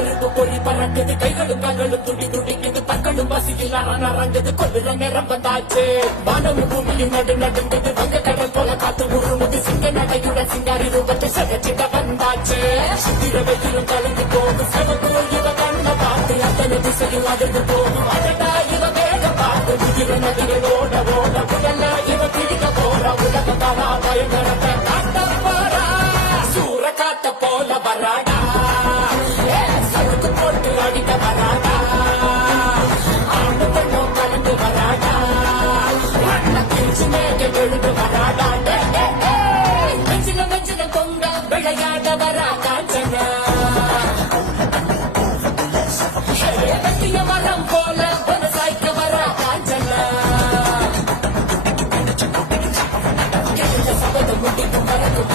நெருப்பு பொறி பறக்குது கைகளும் கால்களும் துடி துடிக்குது பற்களும் பசியில் நரங்குது கொள்ளுற நேரம் வந்தாச்சு வானமும் பூமியும் நடுங்குது வங்க கடல் போல காத்து உருமுது சிங்க நடையுடன் சிங்காரி ரூபத்தை சகச்சிட வந்தாச்சு சுத்திர வெயிலும் கலந்து போகும் சிவப்பு இவ கண்ண பார்த்து அத்தனை திசையும் அதிர்ந்து போகும் அதடா இவ வேக பார்த்து உயிர நதிகள் ஓட ஓட புயல்ல இவ பிடிக்க போற உலக பாரா பயங்கரத்தை காட்ட போறா சூற காத்த போல வராடா சவுக்கு போட்டு அடிக்க வராடா ஆண்டு பெண்ணோ கலந்து வராடா மண்ண கிழிச்சு மேக எழுந்து வராடா நெஞ்சில பொங்க விளையாட வரா காஞ்சனா வெற்றிய மரம் போல ஒரு சாய்க்க வரா காஞ்சனா சபதம் முடிக்கும் மறக்கும்